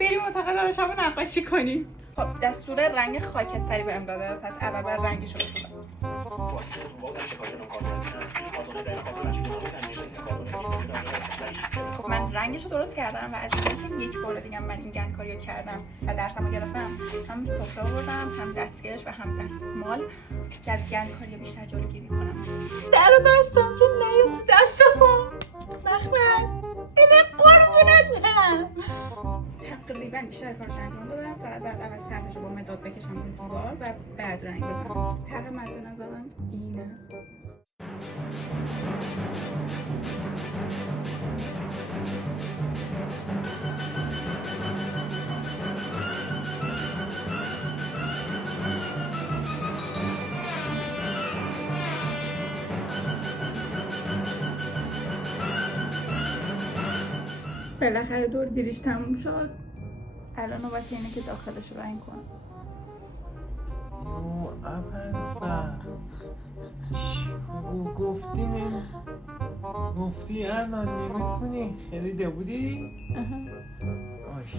بریم اتاق داداشمو نقاشی کنیم. خب دستور رنگ خاکستری بهم داده، پس اول باید رنگشو بسازم. خب من رنگشو درست کردم و از اینکه یک بار دیگه من این گندکاریو کردم و درسمو گرفتم، هم سفره آوردم، هم دستکش و هم دستمال که از گندکاری بیشتر جلوگیری کنم. درو بستم که نیام تو دستمون. مخمل اینه قربونت برم. تقریبا بیشتر کارش انجام دادم، فقط بعد اول طرحشو با مداد بکشم روی دیوار و بعد رنگ بزنم. طرح مد نظرم اینه. بالاخره دور گیریش تموم شد. الان نوبت اینه که داخلش رو رنگ کنم. گفتی الان نمیتونی؟ خریده بودی؟ آها. باش